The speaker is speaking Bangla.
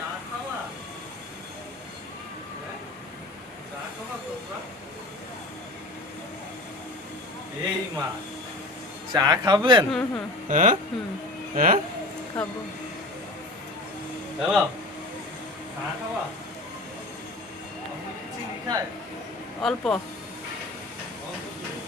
চা খাওয়া? হ্যাঁ? চা খাওয়া তোমরা? এই মা, চা খাবেন? হ্যাঁ হ্যাঁ খাবো। হ্যালো, চা খাওয়া? চিনি খায়? অল্প। অল্প চিনি।